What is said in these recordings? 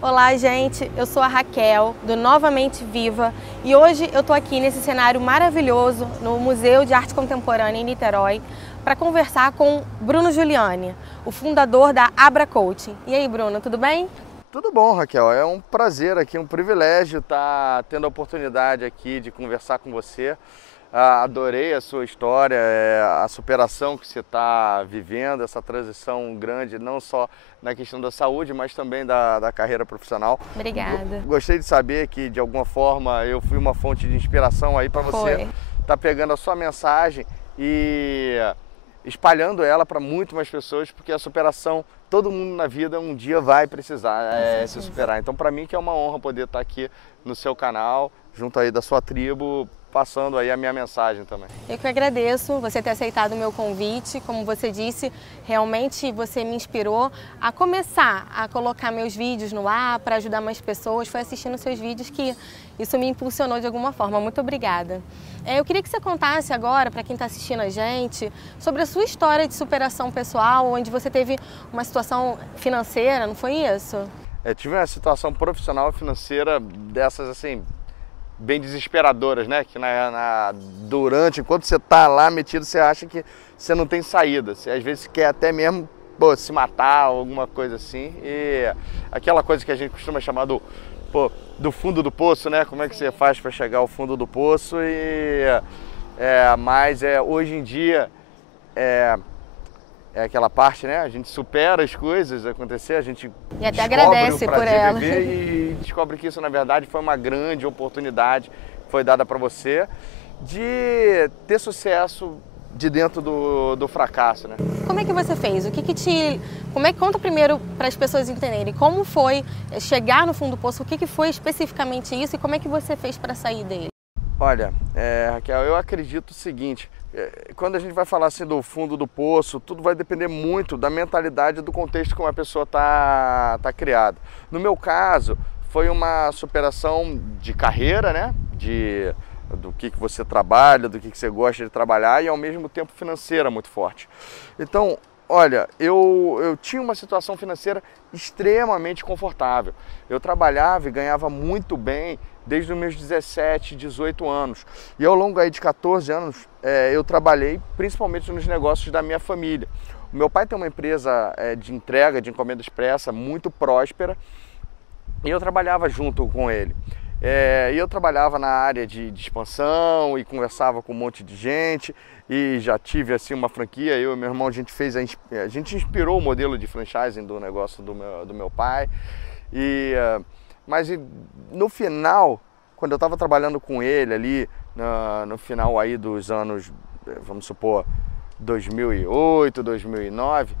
Olá, gente, eu sou a Raquel, do Novamente Viva, e hoje eu estou aqui nesse cenário maravilhoso no Museu de Arte Contemporânea em Niterói para conversar com Bruno Giuliani, o fundador da Abra Coaching. E aí, Bruno, tudo bem? Tudo bom, Raquel. É um prazer aqui, um privilégio estar tendo a oportunidade aqui de conversar com você. Adorei a sua história, a superação que você está vivendo, essa transição grande, não só na questão da saúde, mas também da carreira profissional. Obrigada. Gostei de saber que, de alguma forma, eu fui uma fonte de inspiração aí para você estar pegando a sua mensagem e espalhando ela para muito mais pessoas, porque a superação, todo mundo na vida um dia vai precisar se superar. Então, para mim que é uma honra poder estar aqui no seu canal, junto aí da sua tribo, passando aí a minha mensagem também. Eu que agradeço você ter aceitado o meu convite. Como você disse, realmente você me inspirou a começar a colocar meus vídeos no ar para ajudar mais pessoas. Foi assistindo seus vídeos que isso me impulsionou de alguma forma. Muito obrigada. Eu queria que você contasse agora, para quem está assistindo a gente, sobre a sua história de superação pessoal, onde você teve uma situação financeira, não foi isso? Tive uma situação profissional financeira dessas assim, bem desesperadoras, né? Que enquanto você tá lá metido, você acha que você não tem saída. Você às vezes quer até mesmo se matar, alguma coisa assim. E aquela coisa que a gente costuma chamar do fundo do poço, né? Como é que você faz para chegar ao fundo do poço? Mas hoje em dia é aquela parte, né? A gente supera as coisas acontecer, a gente e até agradece por ela. E descobre que isso, na verdade, foi uma grande oportunidade que foi dada para você de ter sucesso de dentro do fracasso, né? Como é que você fez? Conta primeiro para as pessoas entenderem como foi chegar no fundo do poço, o que foi especificamente isso e como é que você fez para sair dele? Olha, Raquel, eu acredito o seguinte, quando a gente vai falar assim do fundo do poço, tudo vai depender muito da mentalidade, do contexto que uma pessoa tá criada. No meu caso, foi uma superação de carreira, né? Do que você trabalha, do que você gosta de trabalhar e ao mesmo tempo financeira muito forte. Então, olha, eu tinha uma situação financeira extremamente confortável. Eu trabalhava e ganhava muito bem desde os meus 17, 18 anos. E ao longo aí de 14 anos, eu trabalhei principalmente nos negócios da minha família. O meu pai tem uma empresa de entrega, de encomenda expressa, muito próspera, e eu trabalhava junto com ele. E eu trabalhava na área de expansão e conversava com um monte de gente e já tive assim uma franquia. Eu e meu irmão, a gente inspirou o modelo de franchising do negócio do meu pai. Mas no final, quando eu estava trabalhando com ele ali, no final aí dos anos, vamos supor, 2008, 2009,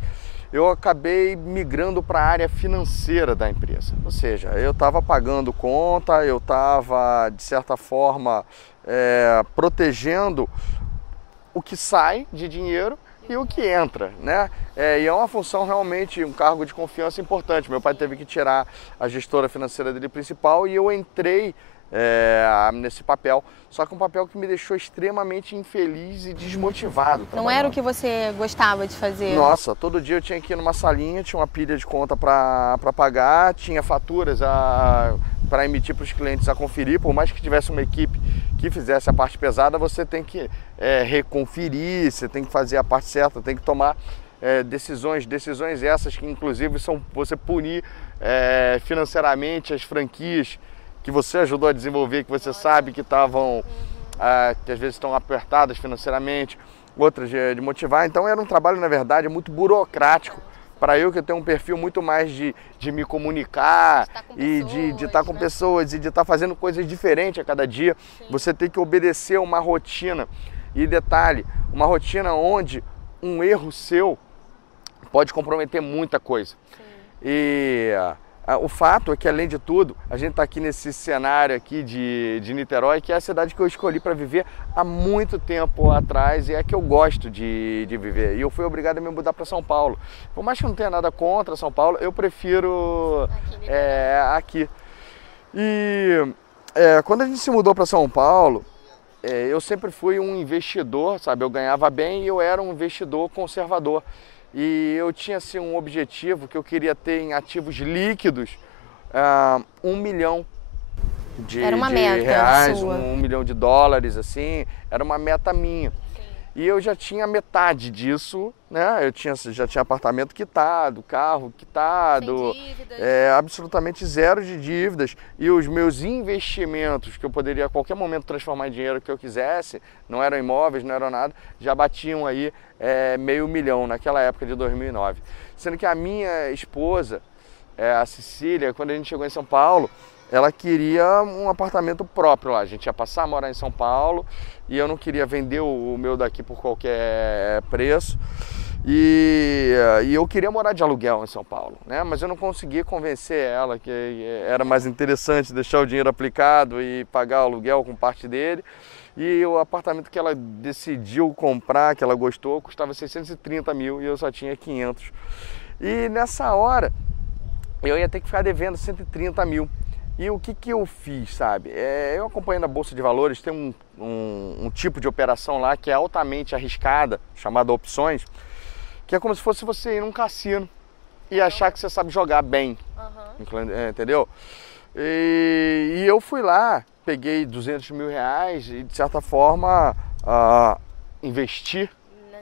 eu acabei migrando para a área financeira da empresa. Ou seja, eu estava pagando conta, eu estava, de certa forma, protegendo o que sai de dinheiro e o que entra, né? E é uma função realmente, um cargo de confiança importante. Meu pai teve que tirar a gestora financeira dele principal e eu entrei nesse papel, só que um papel que me deixou extremamente infeliz e desmotivado. Não era o que você gostava de fazer? Nossa, todo dia eu tinha que ir numa salinha, tinha uma pilha de conta para pagar, tinha faturas para emitir para os clientes a conferir. Por mais que tivesse uma equipe que fizesse a parte pesada, você tem que reconferir, você tem que fazer a parte certa, tem que tomar decisões essas que inclusive são você punir financeiramente as franquias que você ajudou a desenvolver, que você sabe que estavam, que às vezes estão apertadas financeiramente, outras de motivar. Então era um trabalho, na verdade, muito burocrático. Para eu que tenho um perfil muito mais de me comunicar e de estar com pessoas e de estar fazendo coisas diferentes a cada dia, você tem que obedecer uma rotina. E detalhe, uma rotina onde um erro seu pode comprometer muita coisa. O fato é que, além de tudo, a gente está aqui nesse cenário aqui de Niterói, que é a cidade que eu escolhi para viver há muito tempo atrás e é a que eu gosto de viver. E eu fui obrigado a me mudar para São Paulo. Por mais que eu não tenha nada contra São Paulo, eu prefiro aqui. Quando a gente se mudou para São Paulo, eu sempre fui um investidor, sabe? Eu ganhava bem e eu era um investidor conservador. E eu tinha assim, um objetivo que eu queria ter em ativos líquidos 1 milhão Era uma de meta reais, sua. 1 milhão de dólares, assim, era uma meta minha. E eu já tinha metade disso, né? Já tinha apartamento quitado, carro quitado, Sem dívidas. absolutamente zero de dívidas. E os meus investimentos, que eu poderia a qualquer momento transformar em dinheiro que eu quisesse, não eram imóveis, não eram nada, já batiam aí meio milhão naquela época de 2009. Sendo que a minha esposa, a Cecília, quando a gente chegou em São Paulo, ela queria um apartamento próprio lá. A gente ia passar a morar em São Paulo e eu não queria vender o meu daqui por qualquer preço. E eu queria morar de aluguel em São Paulo, né? Mas eu não conseguia convencer ela que era mais interessante deixar o dinheiro aplicado e pagar o aluguel com parte dele. E o apartamento que ela decidiu comprar, que ela gostou, custava 630 mil e eu só tinha 500. E nessa hora eu ia ter que ficar devendo 130 mil. E o que eu fiz, sabe? Eu acompanhando a Bolsa de Valores, tem um tipo de operação lá que é altamente arriscada, chamada opções, que é como se fosse você ir num cassino e achar que você sabe jogar bem, entendeu? E eu fui lá, peguei 200 mil reais e de certa forma investi,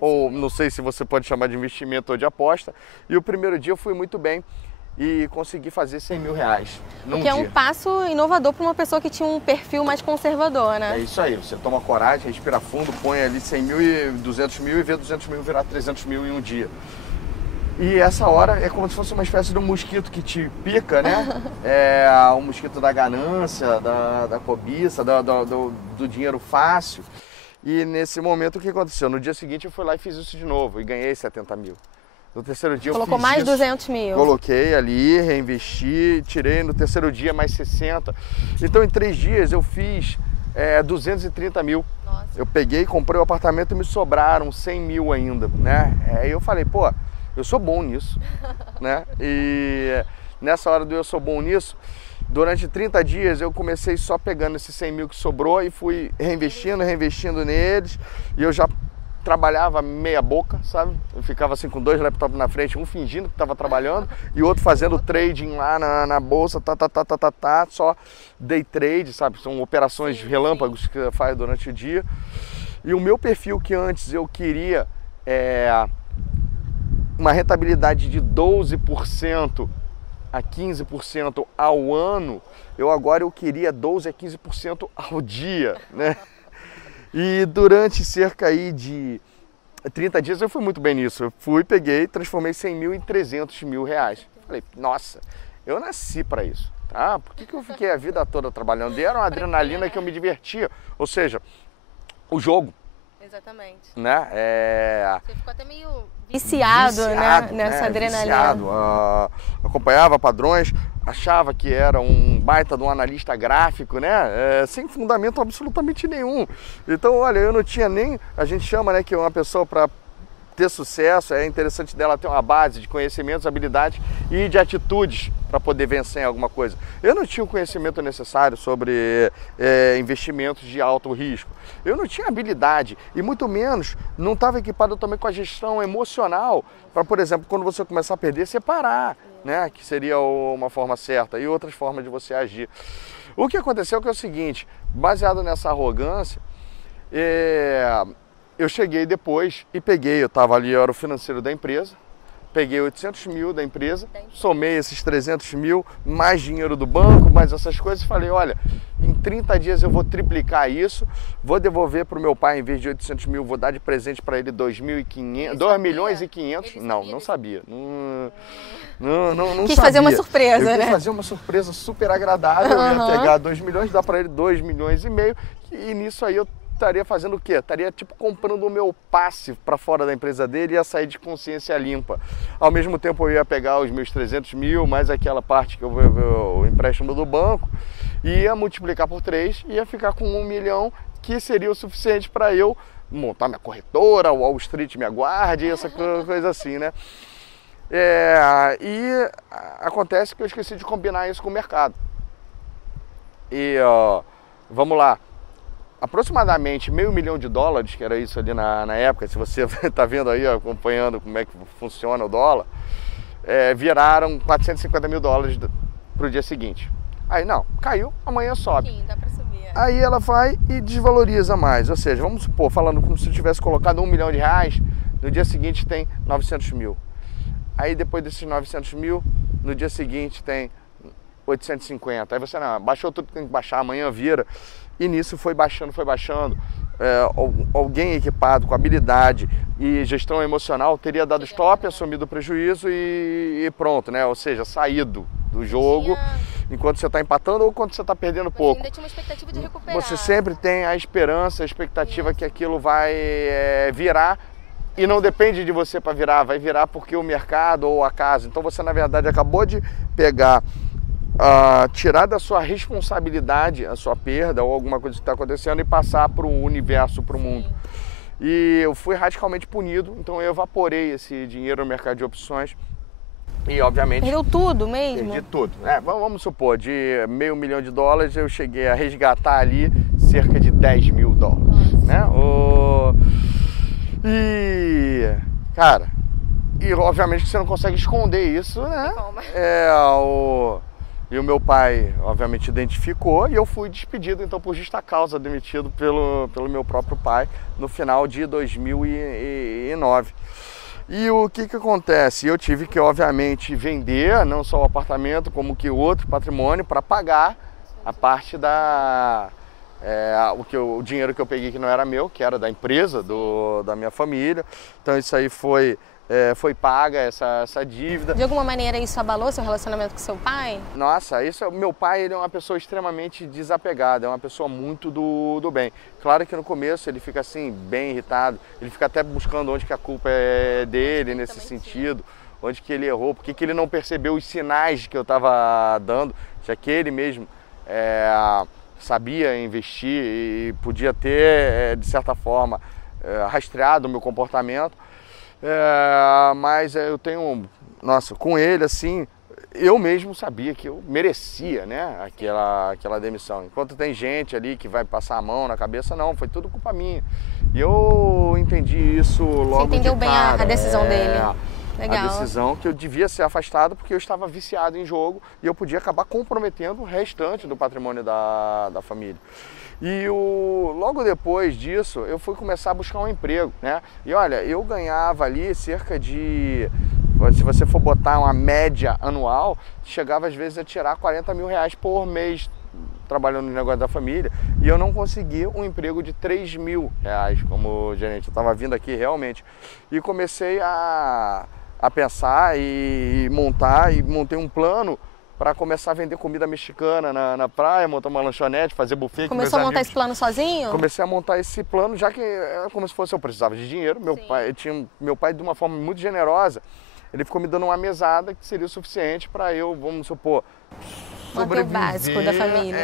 ou não sei se você pode chamar de investimento ou de aposta, e o primeiro dia eu fui muito bem. E consegui fazer 100 mil reais num dia. Que é um passo inovador para uma pessoa que tinha um perfil mais conservador, né? É isso aí, você toma coragem, respira fundo, põe ali 100 mil e 200 mil e vê 200 mil virar 300 mil em um dia. E essa hora é como se fosse uma espécie de um mosquito que te pica, né? É um mosquito da ganância, da cobiça, do dinheiro fácil. E nesse momento o que aconteceu? No dia seguinte eu fui lá e fiz isso de novo e ganhei 70 mil. No terceiro dia colocou eu fiz mais isso, 200 mil. Coloquei ali, reinvesti, tirei no terceiro dia mais 60. Então em 3 dias eu fiz 230 mil. Nossa. Eu peguei, comprei o apartamento e me sobraram 100 mil ainda, né? Aí eu falei, pô, eu sou bom nisso, né? E nessa hora do eu sou bom nisso, durante 30 dias eu comecei só pegando esses 100 mil que sobrou e fui reinvestindo neles. E eu já trabalhava meia boca, sabe? Eu ficava assim com 2 laptops na frente, um fingindo que estava trabalhando e outro fazendo trading lá na bolsa, só day trade, sabe? São operações relâmpagos que faz durante o dia. E o meu perfil que antes eu queria uma rentabilidade de 12% a 15% ao ano, eu queria 12 a 15% ao dia, né? E durante cerca aí de 30 dias eu fui muito bem nisso. Eu fui, peguei, transformei 100 mil em 300 mil reais. Falei, nossa, eu nasci para isso, tá? Por que eu fiquei a vida toda trabalhando? E era uma adrenalina que eu me divertia. Ou seja, o jogo. Exatamente. Né? Você ficou até meio viciado, né? Nessa adrenalina. Viciado. Acompanhava padrões, achava que era um baita de um analista gráfico, né? Sem fundamento absolutamente nenhum. Então, olha, eu não tinha nem... A gente chama, né, que uma pessoa para ter sucesso, é interessante dela ter uma base de conhecimentos, habilidades e de atitudes para poder vencer em alguma coisa. Eu não tinha o conhecimento necessário sobre investimentos de alto risco. Eu não tinha habilidade e muito menos não estava equipado também com a gestão emocional para, por exemplo, quando você começar a perder, separar, né? Que seria uma forma certa e outras formas de você agir. O que aconteceu é o seguinte, baseado nessa arrogância, eu cheguei depois e peguei, eu estava ali, eu era o financeiro da empresa, peguei 800 mil da empresa, somei esses 300 mil, mais dinheiro do banco, mais essas coisas, e falei, olha, em 30 dias eu vou triplicar isso, vou devolver para o meu pai, em vez de 800 mil, vou dar de presente para ele 2 milhões e 500. Não sabia. Não Quis sabia. fazer uma surpresa, eu né? quis fazer uma surpresa super agradável, eu ia pegar 2 milhões, dar para ele 2 milhões e meio, e nisso aí eu estaria fazendo o quê? Estaria tipo comprando o meu passe para fora da empresa dele e ia sair de consciência limpa. Ao mesmo tempo eu ia pegar os meus 300 mil, mais aquela parte que eu vou o empréstimo do banco, ia multiplicar por 3 e ia ficar com 1 milhão, que seria o suficiente para eu montar minha corretora, o Wall Street me aguarde, essa coisa assim, né? E acontece que eu esqueci de combinar isso com o mercado. E vamos lá. Aproximadamente $500 mil, que era isso ali na época, se você está vendo aí, acompanhando como é que funciona o dólar, viraram $450 mil pro dia seguinte. Aí não, caiu, amanhã sobe. Sim, dá pra subir. Aí ela vai e desvaloriza mais, ou seja, vamos supor, falando como se eu tivesse colocado R$1 milhão, no dia seguinte tem 900 mil. Aí depois desses 900 mil, no dia seguinte tem 850. Aí você, não, baixou tudo que tem que baixar, amanhã vira. E nisso foi baixando, foi baixando. Alguém equipado com habilidade e gestão emocional teria dado stop, assumido o prejuízo e pronto, né? Ou seja, saído do jogo enquanto você está empatando ou quando você está perdendo pouco. Ainda tinha uma expectativa de recuperar. Você sempre tem a esperança, a expectativa que aquilo vai virar e não depende de você para virar, vai virar porque o mercado ou a casa. Então você, na verdade, acabou de pegar, tirar da sua responsabilidade a sua perda ou alguma coisa que está acontecendo e passar para o universo, para o mundo. E eu fui radicalmente punido, então eu evaporei esse dinheiro no mercado de opções. E obviamente... Perdeu tudo mesmo? Perdi tudo. Vamos supor, de $500 mil eu cheguei a resgatar ali cerca de $10 mil. Né? E... cara, e obviamente que você não consegue esconder isso, né? E o meu pai, obviamente, identificou e eu fui despedido, então, por justa causa, demitido pelo meu próprio pai no final de 2009. E o que acontece? Eu tive que, obviamente, vender não só o apartamento, como que outro patrimônio para pagar a parte o dinheiro que eu peguei que não era meu, que era da empresa, da minha família. Então isso aí foi paga, essa dívida. De alguma maneira isso abalou seu relacionamento com seu pai? Nossa, meu pai, ele é uma pessoa extremamente desapegada, é uma pessoa muito do bem. Claro que no começo ele fica assim, bem irritado, ele fica até buscando onde que a culpa é dele nesse sentido, onde que ele errou, porque que ele não percebeu os sinais que eu estava dando, já que ele mesmo sabia investir e podia ter, de certa forma, rastreado o meu comportamento. Mas eu tenho, nossa, com ele assim, eu mesmo sabia que eu merecia, né, aquela demissão. Enquanto tem gente ali que vai passar a mão na cabeça, não, foi tudo culpa minha. E eu entendi isso logo. Você entendeu bem a decisão dele? Legal. A decisão que eu devia ser afastado porque eu estava viciado em jogo e eu podia acabar comprometendo o restante do patrimônio da família. E logo depois disso, eu fui começar a buscar um emprego, né? E olha, eu ganhava ali cerca de, se você for botar uma média anual, chegava às vezes a tirar R$40 mil por mês trabalhando no negócio da família, e eu não consegui um emprego de R$3 mil como gerente. Eu estava vindo aqui realmente e comecei a pensar e montei um plano para começar a vender comida mexicana na praia, montar uma lanchonete, fazer buffet. Começou a montar esse plano sozinho? Comecei a montar esse plano, já que era como se fosse eu precisava de dinheiro. Meu pai, de uma forma muito generosa, ele ficou me dando uma mesada que seria o suficiente para eu, vamos supor, manter o básico da família.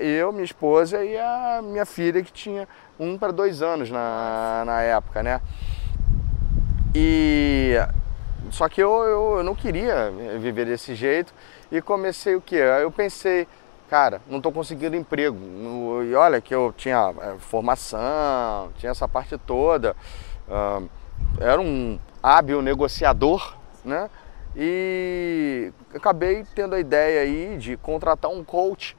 Eu, minha esposa e a minha filha, que tinha 1 para 2 anos na época, né? Só que eu não queria viver desse jeito e comecei o quê? Eu pensei, cara, não estou conseguindo emprego. E olha que eu tinha formação, tinha essa parte toda, era um hábil negociador, né? E acabei tendo a ideia aí de contratar um coach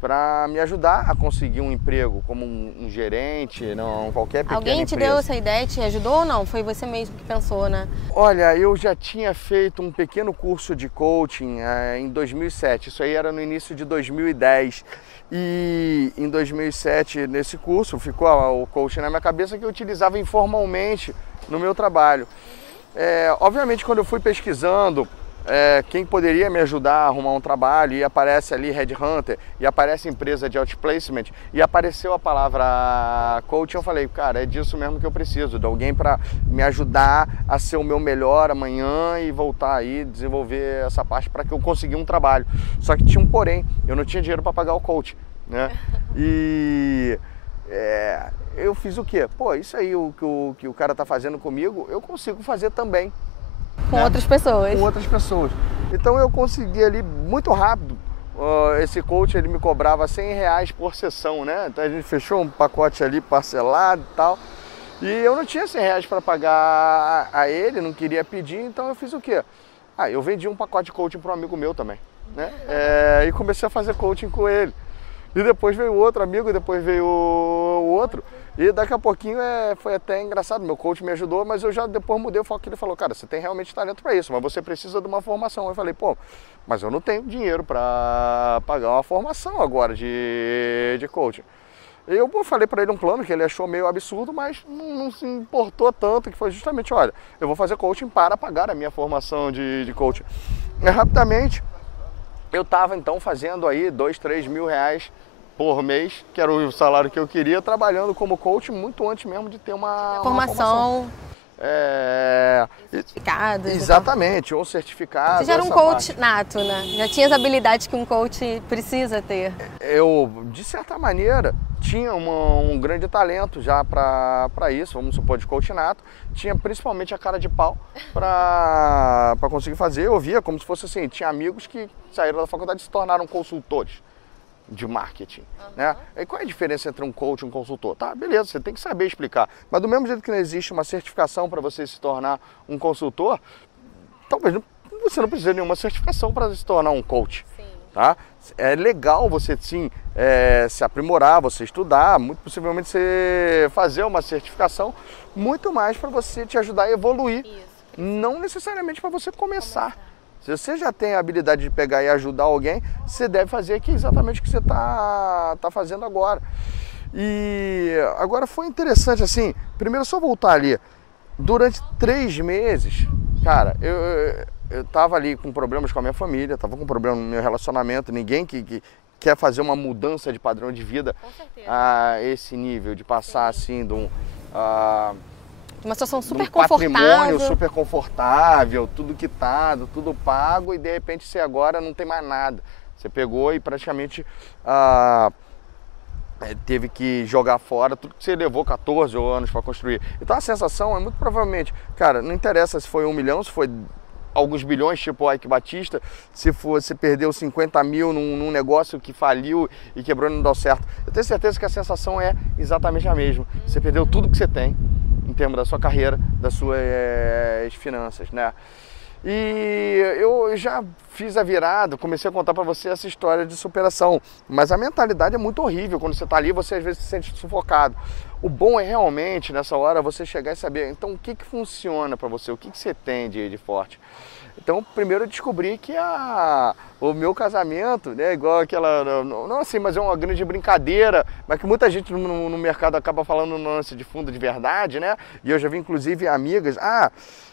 para me ajudar a conseguir um emprego como um gerente, não qualquer pequena Alguém te empresa. deu essa ideia, te ajudou ou não? Foi você mesmo que pensou, né? Olha, eu já tinha feito um pequeno curso de coaching em 2007, isso aí era no início de 2010. E em 2007, nesse curso, ficou o coaching na minha cabeça que eu utilizava informalmente no meu trabalho. Obviamente, quando eu fui pesquisando quem poderia me ajudar a arrumar um trabalho, e aparece ali Headhunter, e aparece empresa de outplacement, e apareceu a palavra coaching, eu falei, cara, é disso mesmo que eu preciso, de alguém para me ajudar a ser o meu melhor amanhã e voltar aí, desenvolver essa parte para que eu consiga um trabalho. Só que tinha um porém, eu não tinha dinheiro para pagar o coach, né? E eu fiz o quê? Pô, isso aí que o cara tá fazendo comigo, eu consigo fazer também. Com outras pessoas. Com outras pessoas. Então eu consegui ali muito rápido. Esse coach, ele me cobrava R$100 por sessão, né? Então a gente fechou um pacote ali parcelado e tal. E eu não tinha R$100 para pagar a ele, não queria pedir, então eu fiz o quê? Eu vendi um pacote de coaching para um amigo meu também. né? E comecei a fazer coaching com ele. E depois veio outro amigo, depois veio o outro. E daqui a pouquinho foi até engraçado, meu coach me ajudou, mas eu já depois mudei o foco, que ele falou, cara, você tem realmente talento para isso, mas você precisa de uma formação. Eu falei, pô, mas eu não tenho dinheiro para pagar uma formação agora de coaching. Eu falei para ele um plano que ele achou meio absurdo, mas não se importou tanto, que foi justamente, olha, eu vou fazer coaching para pagar a minha formação de coaching. E rapidamente, eu estava então fazendo aí 2, 3 mil reais por mês, que era o salário que eu queria, trabalhando como coach muito antes mesmo de ter uma formação. Certificado. Exatamente, ou certificado. Você já era um coach nato, né? Já tinha as habilidades que um coach precisa ter. Eu, de certa maneira, tinha um grande talento já para isso, vamos supor, de coach nato. Tinha principalmente a cara de pau para conseguir fazer. Eu via como se fosse assim, tinha amigos que saíram da faculdade e se tornaram consultores de marketing, né? E qual é a diferença entre um coach e um consultor? Tá, beleza, você tem que saber explicar. Mas do mesmo jeito que não existe uma certificação para você se tornar um consultor, talvez você não precise de nenhuma certificação para se tornar um coach. Sim. Tá? É legal você sim se aprimorar, você estudar, muito possivelmente você fazer uma certificação, muito mais para você te ajudar a evoluir, não necessariamente para você começar. Se você já tem a habilidade de pegar e ajudar alguém, você deve fazer aqui exatamente o que você tá fazendo agora. E agora foi interessante assim, primeiro só voltar ali, durante 3 meses, cara, eu tava ali com problemas com a minha família, tava com problema no meu relacionamento, ninguém que quer fazer uma mudança de padrão de vida a esse nível, de passar assim de uma situação super confortável. Patrimônio super confortável, tudo quitado, tudo pago, e de repente você agora não tem mais nada. Você pegou e praticamente teve que jogar fora tudo que você levou 14 anos para construir. Então a sensação é muito provavelmente, cara, não interessa se foi 1 milhão, se foi alguns bilhões, tipo o Ike Batista, se você perdeu 50 mil num negócio que faliu e quebrou e não deu certo. Eu tenho certeza que a sensação é exatamente a mesma. Você perdeu tudo que você tem, em termos da sua carreira, das suas finanças, né? E eu já fiz a virada, comecei a contar para você essa história de superação, mas a mentalidade é muito horrível. Quando você está ali, você às vezes se sente sufocado. O bom é realmente, nessa hora, você chegar e saber, então, o que funciona para você, o que você tem de forte. Então, primeiro eu descobri que o meu casamento, né, igual aquela, não assim, mas é uma grande brincadeira, mas que muita gente no mercado acaba falando no lance de fundo de verdade, né? E eu já vi inclusive amigas,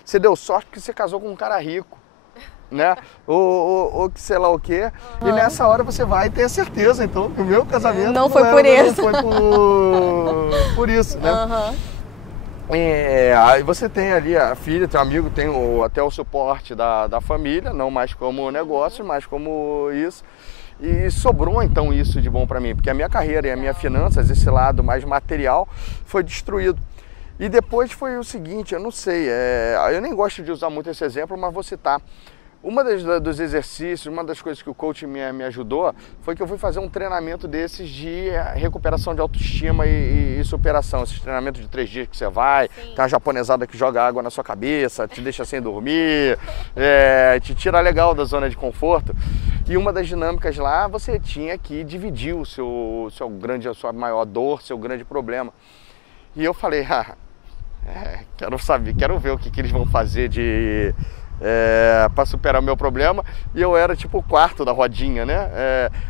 você deu sorte porque você casou com um cara rico, né? Ou que sei lá o quê. Uhum. E nessa hora você vai ter certeza, então, que o meu casamento não foi por isso. Não foi por isso, né? Uhum. Aí você tem ali a filha, teu amigo tem até o suporte da família, não mais como negócio, mas como isso. E sobrou então isso de bom para mim, porque a minha carreira e a minha finanças, esse lado mais material, foi destruído. E depois foi o seguinte, eu não sei, eu nem gosto de usar muito esse exemplo, mas vou citar. Uma dos exercícios, uma das coisas que o coach me ajudou, foi que eu fui fazer um treinamento desses de recuperação de autoestima e superação. Esses treinamentos de 3 dias que você vai, tem uma japonesada que joga água na sua cabeça, te deixa sem dormir, te tira legal da zona de conforto. E uma das dinâmicas lá, você tinha que dividir a sua maior dor, seu grande problema. E eu falei, quero ver o que eles vão fazer para superar o meu problema. E eu era tipo o quarto da rodinha, né?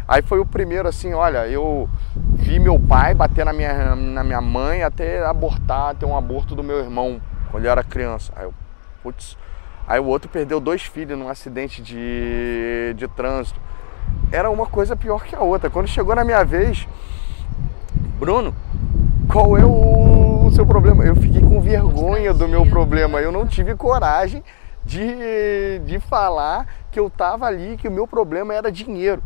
Aí foi o primeiro assim, olha, eu vi meu pai bater na minha mãe até ter um aborto do meu irmão quando eu era criança. Aí o outro perdeu 2 filhos num acidente de trânsito. Era uma coisa pior que a outra. Quando chegou na minha vez, Bruno, qual é o seu problema? Eu fiquei com vergonha do meu problema. Eu não tive coragem de falar que eu estava ali, que o meu problema era dinheiro,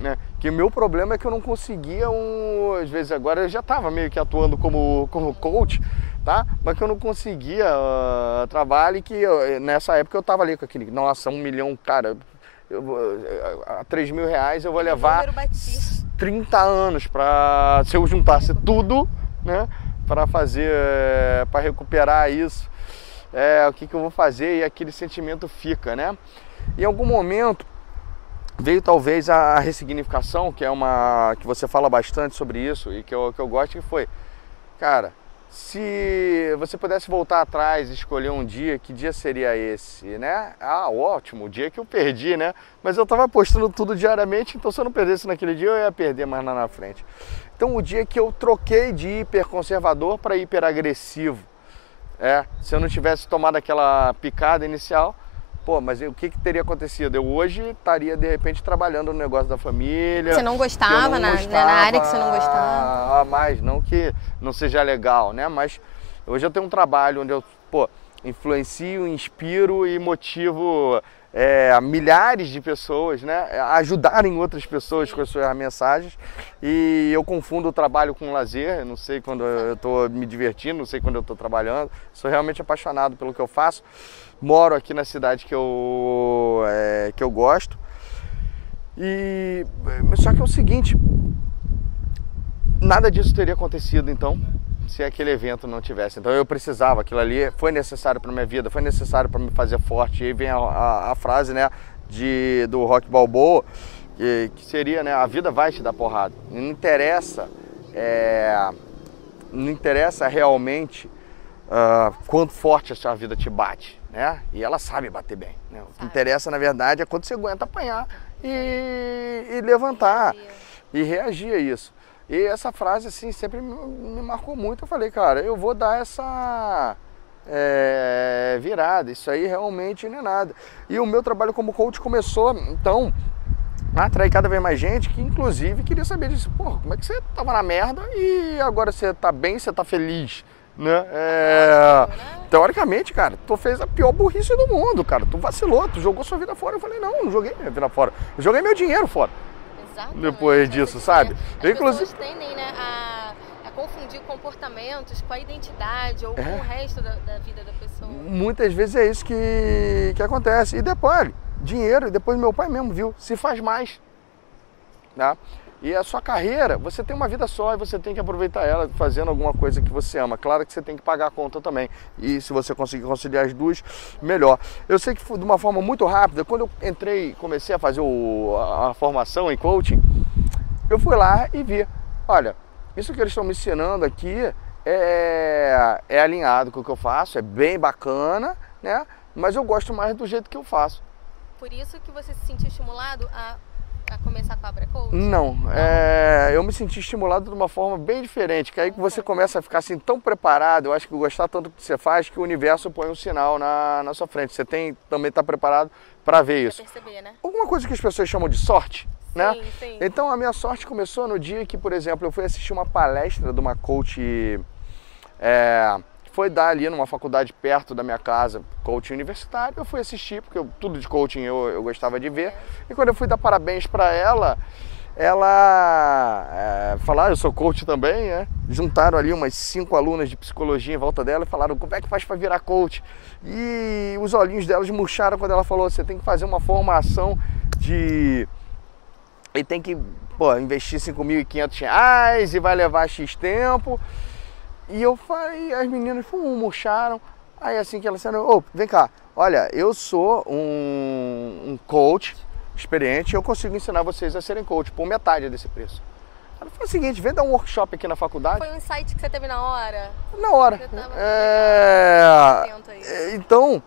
né? Que o meu problema é que eu não conseguia às vezes agora eu já estava meio que atuando como coach, tá? Mas que eu não conseguia trabalho, e que nessa época eu estava ali com aquele, nossa, 1 milhão, cara, a 3 mil reais eu vou levar 30 anos para, se eu juntasse tudo, né, para fazer, para recuperar isso. O que eu vou fazer, e aquele sentimento fica, né? Em algum momento veio talvez a ressignificação, que é que você fala bastante sobre isso e que eu gosto, que foi, cara, se você pudesse voltar atrás e escolher um dia, que dia seria esse, né? Ah, ótimo, o dia que eu perdi, né? Mas eu estava postando tudo diariamente, então se eu não perdesse naquele dia, eu ia perder mais lá na frente. Então o dia que eu troquei de hiperconservador para hiperagressivo, se eu não tivesse tomado aquela picada inicial, pô, mas o que teria acontecido? Eu hoje estaria, de repente, trabalhando no negócio da família. Você não gostava, na área que você não gostava? Mais, não que não seja legal, né? Mas hoje eu tenho um trabalho onde eu, pô, influencio, inspiro e motivo milhares de pessoas, né? A ajudarem outras pessoas com as suas mensagens. E eu confundo o trabalho com o lazer. Eu não sei quando eu estou me divertindo, não sei quando eu estou trabalhando. Sou realmente apaixonado pelo que eu faço. Moro aqui na cidade que eu gosto. Só que é o seguinte, nada disso teria acontecido então se aquele evento não tivesse. Então eu precisava, aquilo ali foi necessário para minha vida, foi necessário para me fazer forte. E aí vem a frase, né, do Rock Balboa, que seria, né, a vida vai te dar porrada. Não interessa realmente quanto forte a sua vida te bate, né? E ela sabe bater bem, né? O que interessa, na verdade, é quando você aguenta apanhar e levantar e reagir a isso. E essa frase, assim, sempre me marcou muito. Eu falei, cara, eu vou dar essa virada. Isso aí realmente não é nada. E o meu trabalho como coach começou, então, a atrair cada vez mais gente que, inclusive, queria saber disso. Porra, como é que você tava na merda e agora você tá bem, você tá feliz, né? Teoricamente, cara, tu fez a pior burrice do mundo, cara. Tu vacilou, tu jogou sua vida fora. Eu falei, não joguei minha vida fora. Eu joguei meu dinheiro fora. Exatamente. Depois disso, sabe? As pessoas tendem, né, a confundir comportamentos com a identidade ou com o resto da vida da pessoa. Muitas vezes é isso que acontece. E depois, dinheiro, e depois meu pai mesmo viu, se faz mais. Tá? E a sua carreira, você tem uma vida só e você tem que aproveitar ela fazendo alguma coisa que você ama. Claro que você tem que pagar a conta também. E se você conseguir conciliar as duas, melhor. Eu sei que foi de uma forma muito rápida. Quando eu comecei a fazer a formação em coaching, eu fui lá e vi, olha, isso que eles estão me ensinando aqui é alinhado com o que eu faço, é bem bacana, né? Mas eu gosto mais do jeito que eu faço. Por isso que você se sentiu estimulado a começar com a Abra Coach? Não, eu me senti estimulado de uma forma bem diferente, que aí que você começa a ficar assim tão preparado, eu acho que gostar tanto do que você faz, que o universo põe um sinal na sua frente. Você também está preparado para ver isso. Pra perceber, né? Alguma coisa que as pessoas chamam de sorte, né? Sim, sim. Então a minha sorte começou no dia que, por exemplo, eu fui assistir uma palestra de uma coach, foi dar ali numa faculdade perto da minha casa, coaching universitário. Eu fui assistir, porque tudo de coaching eu gostava de ver. E quando eu fui dar parabéns para ela falaram, eu sou coach também, né? Juntaram ali umas 5 alunas de psicologia em volta dela e falaram, como é que faz para virar coach? E os olhinhos delas murcharam quando ela falou, você tem que fazer uma formação e tem que investir R$5.500 e vai levar X tempo. E eu falei, as meninas murcharam. Aí assim que elas disseram, vem cá, olha, eu sou um coach experiente, eu consigo ensinar vocês a serem coach por metade desse preço. Ela falou o seguinte, vem dar um workshop aqui na faculdade. Foi um insight que você teve na hora? Na hora. Você tava atento aí. Então,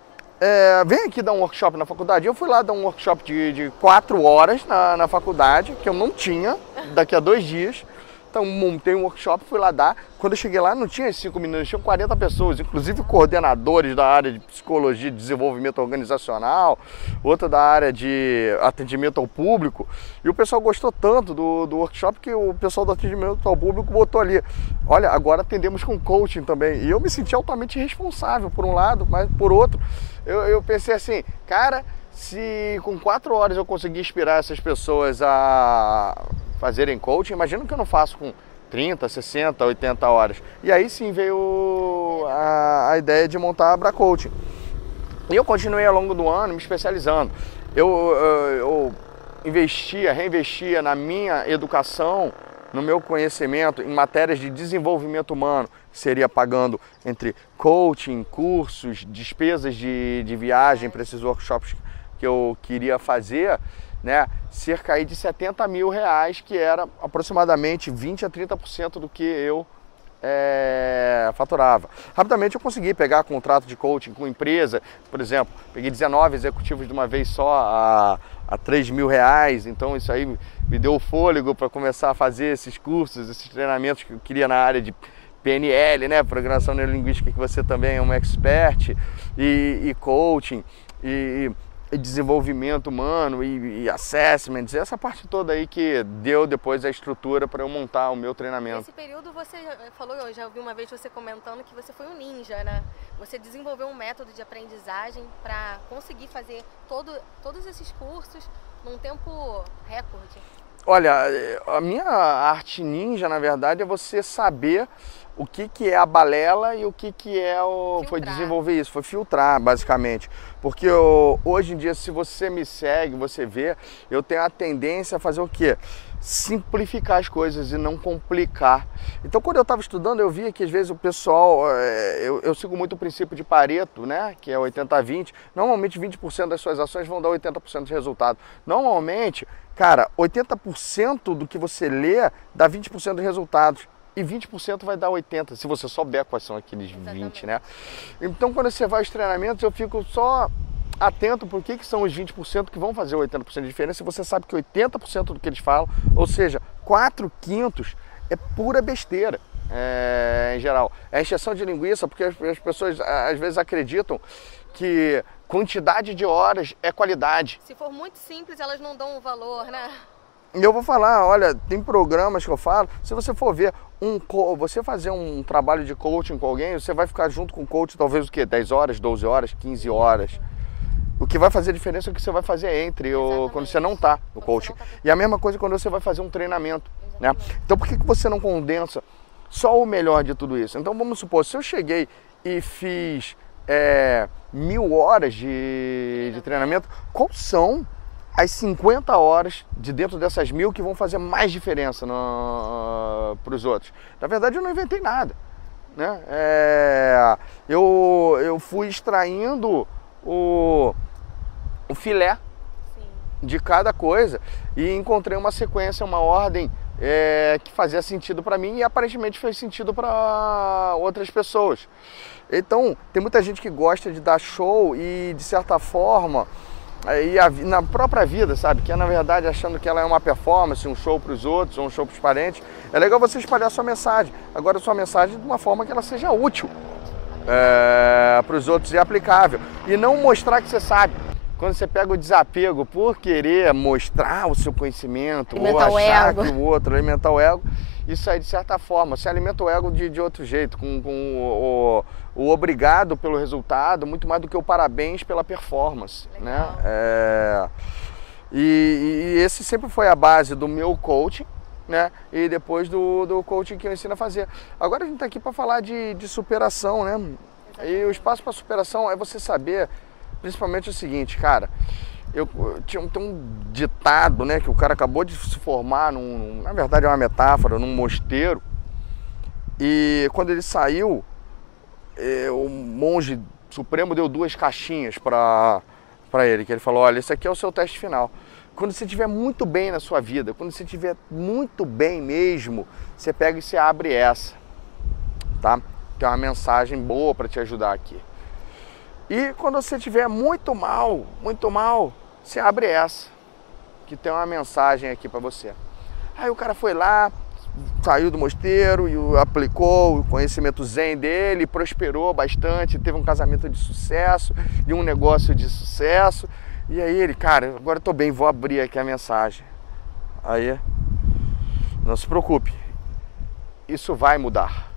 vem aqui dar um workshop na faculdade. Eu fui lá dar um workshop de 4 horas na faculdade, que eu não tinha, daqui a 2 dias. Então montei um workshop, fui lá dar. Quando eu cheguei lá não tinha 5 meninos, tinham 40 pessoas, inclusive coordenadores da área de psicologia e desenvolvimento organizacional, outra da área de atendimento ao público. E o pessoal gostou tanto do workshop que o pessoal do atendimento ao público botou ali, olha, agora atendemos com coaching também. E eu me senti altamente responsável por um lado, mas por outro, eu pensei assim, cara, se com 4 horas eu conseguir inspirar essas pessoas a fazerem coaching, imagina que eu não faço com 30, 60, 80 horas. E aí sim veio a ideia de montar a Abra Coaching. E eu continuei ao longo do ano me especializando. Eu reinvestia na minha educação, no meu conhecimento em matérias de desenvolvimento humano, que seria pagando entre coaching, cursos, despesas de viagem para esses workshops que eu queria fazer. né, cerca aí de 70 mil reais, que era aproximadamente 20 a 30% do que eu faturava. Rapidamente eu consegui pegar contrato de coaching com empresa, por exemplo, peguei 19 executivos de uma vez só a 3 mil reais, então isso aí me deu o fôlego para começar a fazer esses cursos, esses treinamentos que eu queria na área de PNL, né, Programação Neurolinguística, que você também é um expert, e coaching, e desenvolvimento humano, e assessments, essa parte toda aí que deu depois a estrutura para eu montar o meu treinamento. Nesse período você falou, eu já ouvi uma vez você comentando que você foi um ninja, né? Você desenvolveu um método de aprendizagem para conseguir fazer todos esses cursos num tempo recorde. Olha, a minha arte ninja, na verdade, é você saber o que é a balela e o que é o... Foi desenvolver isso, foi filtrar, basicamente. Porque hoje em dia, se você me segue, você vê, eu tenho a tendência a fazer o quê? Simplificar as coisas e não complicar. Então, quando eu estava estudando, eu via que às vezes o pessoal, eu sigo muito o princípio de Pareto, né, que é 80-20. Normalmente 20% das suas ações vão dar 80% de resultado. Normalmente, cara, 80% do que você lê dá 20% de resultados. E 20% vai dar 80%, se você souber quais são aqueles 20%, né? Então, quando você vai aos treinamentos, eu fico só atento por que são os 20% que vão fazer 80% de diferença, e você sabe que 80% do que eles falam, ou seja, 4/5 é pura besteira, em geral. É encheção de linguiça, porque as pessoas às vezes acreditam que quantidade de horas é qualidade. Se for muito simples, elas não dão um valor, né? E eu vou falar, olha, tem programas que eu falo, se você for ver, você fazer um trabalho de coaching com alguém, você vai ficar junto com o coach talvez o quê? 10 horas, 12 horas, 15 horas. O que vai fazer diferença é o que você vai fazer quando você não está no coaching. E a mesma coisa quando você vai fazer um treinamento, né? Então por que você não condensa só o melhor de tudo isso? Então vamos supor, se eu cheguei e fiz 1000 horas de treinamento, quais são as 50 horas de dentro dessas 1000 que vão fazer mais diferença para os outros? Na verdade, eu não inventei nada, né? Eu fui extraindo o filé de cada coisa e encontrei uma sequência, uma ordem que fazia sentido para mim e aparentemente fez sentido para outras pessoas. Então, tem muita gente que gosta de dar show e, de certa forma, na própria vida, sabe? Que é, na verdade, achando que ela é uma performance, um show para os outros, ou um show para os parentes. É legal você espalhar a sua mensagem. Agora, a sua mensagem de uma forma que ela seja útil para os outros e aplicável. E não mostrar que você sabe. Quando você pega o desapego por querer mostrar o seu conhecimento, alimentar ou achar o ego. que o outro, alimentar o ego, isso aí, de certa forma, você alimenta o ego de outro jeito, com o obrigado pelo resultado, muito mais do que o parabéns pela performance, né? E esse sempre foi a base do meu coaching, né? E depois do coaching que eu ensino a fazer. Agora a gente está aqui para falar de superação, né? E o espaço para superação é você saber, principalmente o seguinte, cara, tem um ditado, né, que o cara acabou de se formar, na verdade é uma metáfora, num mosteiro, e quando ele saiu, o monge supremo deu 2 caixinhas para ele, que ele falou, olha, esse aqui é o seu teste final. Quando você estiver muito bem na sua vida, quando você estiver muito bem mesmo, você pega e você abre essa, tá? Tem uma mensagem boa para te ajudar aqui. E quando você estiver muito mal, você abre essa, que tem uma mensagem aqui para você. Aí o cara foi lá, saiu do mosteiro e aplicou o conhecimento zen dele, prosperou bastante, teve um casamento de sucesso e um negócio de sucesso. E aí ele, cara, agora eu tô bem, vou abrir aqui a mensagem. Aí, não se preocupe, isso vai mudar.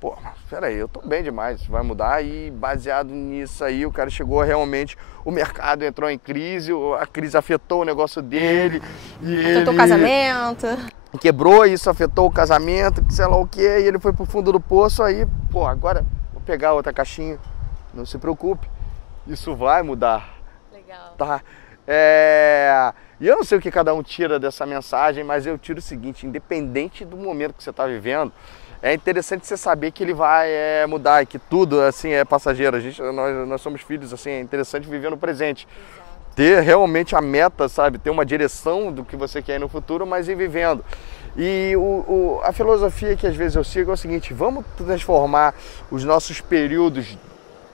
Pô, peraí, eu tô bem demais, vai mudar. E baseado nisso aí, o cara chegou realmente, o mercado entrou em crise, a crise afetou o negócio dele. Afetou o casamento. Quebrou, isso afetou o casamento, sei lá o que, e ele foi pro fundo do poço, aí, pô, agora vou pegar outra caixinha, não se preocupe, isso vai mudar. Legal. Tá? E eu não sei o que cada um tira dessa mensagem, mas eu tiro o seguinte, independente do momento que você está vivendo, é interessante você saber que ele vai mudar e que tudo assim é passageiro. Nós somos filhos, assim, é interessante viver no presente. Exato. ter realmente a meta, sabe? Ter uma direção do que você quer ir no futuro, mas ir vivendo. E a filosofia que às vezes eu sigo é o seguinte: vamos transformar os nossos períodos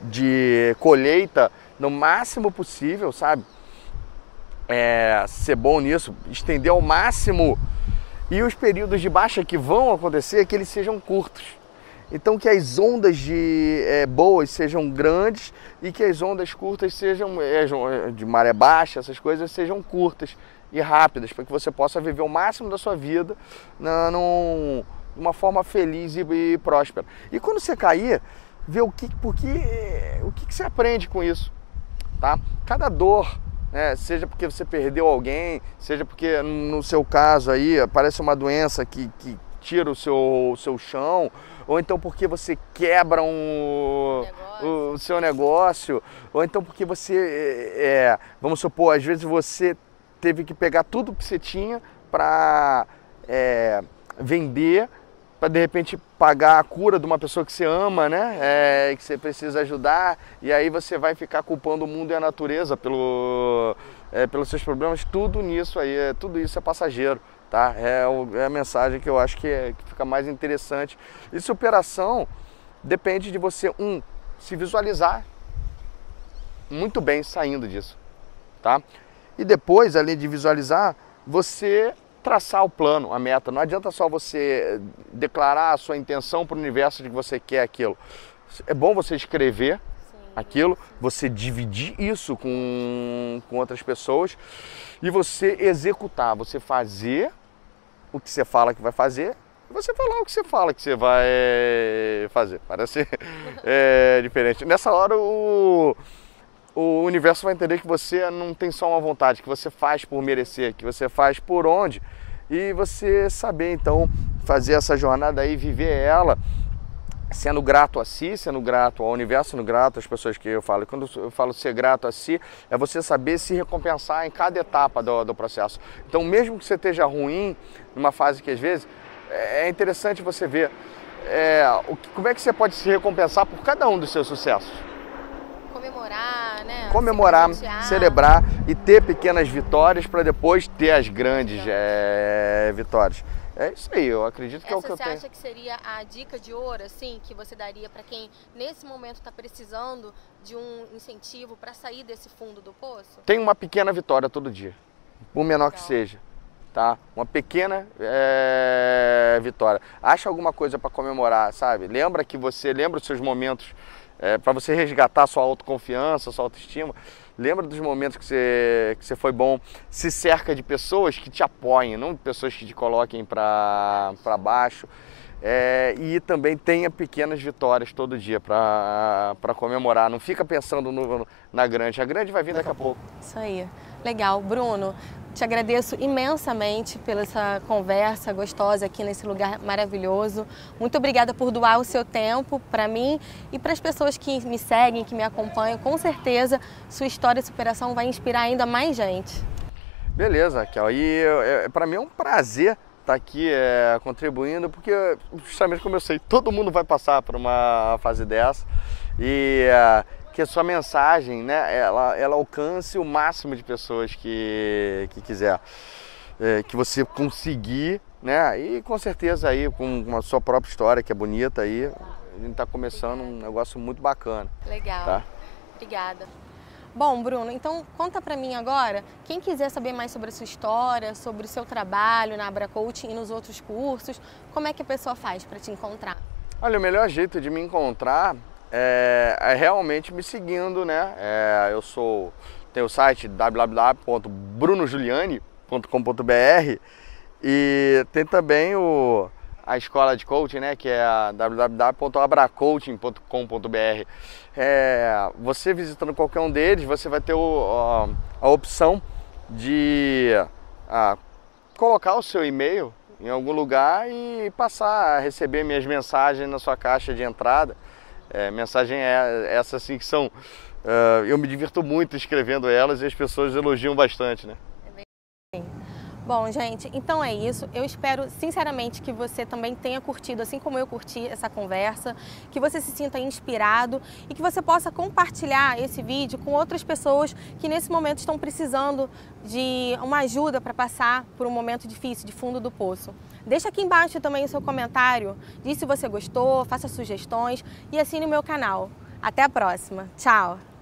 de colheita no máximo possível, sabe? Ser bom nisso, estender ao máximo, e os períodos de baixa que vão acontecer, que eles sejam curtos. Então que as ondas boas sejam grandes e que as ondas curtas sejam, de maré baixa, essas coisas, sejam curtas e rápidas, para que você possa viver o máximo da sua vida numa forma feliz e próspera. E quando você cair, ver o que você aprende com isso, tá? Cada dor, seja porque você perdeu alguém, seja porque no seu caso aí aparece uma doença que tira o seu chão, ou então porque você quebra o seu negócio, ou então porque você, vamos supor, às vezes você teve que pegar tudo que você tinha para vender, para de repente pagar a cura de uma pessoa que você ama, né? Que você precisa ajudar, e aí você vai ficar culpando o mundo e a natureza pelos seus problemas. Tudo nisso aí, tudo isso é passageiro, tá? É a mensagem que eu acho que fica mais interessante. E superação depende de você, se visualizar muito bem saindo disso, tá? E depois, além de visualizar, você traçar o plano, a meta. Não adianta só você declarar a sua intenção para o universo de que você quer aquilo. É bom você escrever aquilo, você dividir isso com outras pessoas e você executar, você fazer o que você fala que vai fazer e você falar o que você fala que você vai fazer. Parece diferente. Nessa hora o universo vai entender que você não tem só uma vontade, que você faz por merecer, que você faz por onde, e você saber então fazer essa jornada aí, viver ela, sendo grato a si, sendo grato ao universo, sendo grato às pessoas que eu falo. E quando eu falo ser grato a si, é você saber se recompensar em cada etapa do processo. Então, mesmo que você esteja ruim, numa fase que às vezes, é interessante você ver como é que você pode se recompensar por cada um dos seus sucessos. Comemorar, celebrar e ter pequenas vitórias para depois ter as grandes vitórias. É isso aí, eu acredito que é o que eu tenho. Você acha que seria a dica de ouro, assim, que você daria para quem nesse momento está precisando de um incentivo para sair desse fundo do poço? Tem uma pequena vitória todo dia, por menor que seja, tá? Uma pequena vitória. Acha alguma coisa para comemorar, sabe? Lembra os seus momentos, para você resgatar sua autoconfiança, sua autoestima. Lembra dos momentos que você foi bom. Se cerca de pessoas que te apoiem, não de pessoas que te coloquem para baixo. E também tenha pequenas vitórias todo dia para comemorar. Não fica pensando na grande. A grande vai vir daqui a pouco. Isso aí. Legal. Bruno, te agradeço imensamente pela essa conversa gostosa aqui nesse lugar maravilhoso. Muito obrigada por doar o seu tempo para mim e para as pessoas que me seguem, que me acompanham. Com certeza, sua história de superação vai inspirar ainda mais gente. Beleza, Raquel. E para mim é um prazer estar aqui contribuindo, porque justamente como eu sei, todo mundo vai passar por uma fase dessa e que a sua mensagem, né, ela alcance o máximo de pessoas que quiser, que você conseguir, né, e com certeza aí com a sua própria história que é bonita aí, a gente está começando um negócio muito bacana. Legal, tá? Obrigada. Bom, Bruno, então conta pra mim agora, quem quiser saber mais sobre a sua história, sobre o seu trabalho na Abra Coaching e nos outros cursos, como é que a pessoa faz para te encontrar? Olha, o melhor jeito de me encontrar é realmente me seguindo, né? Tenho o site www.brunojuliani.com.br e tem também a escola de coaching, né, que é a www.abracoaching.com.br. Você visitando qualquer um deles, você vai ter a opção de colocar o seu e-mail em algum lugar e passar a receber minhas mensagens na sua caixa de entrada. Mensagem essa assim que são... eu me divirto muito escrevendo elas e as pessoas elogiam bastante, né? Bom, gente, então é isso. Eu espero sinceramente que você também tenha curtido, assim como eu curti essa conversa, que você se sinta inspirado e que você possa compartilhar esse vídeo com outras pessoas que nesse momento estão precisando de uma ajuda para passar por um momento difícil, de fundo do poço. Deixa aqui embaixo também o seu comentário, diz se você gostou, faça sugestões e assine o meu canal. Até a próxima. Tchau!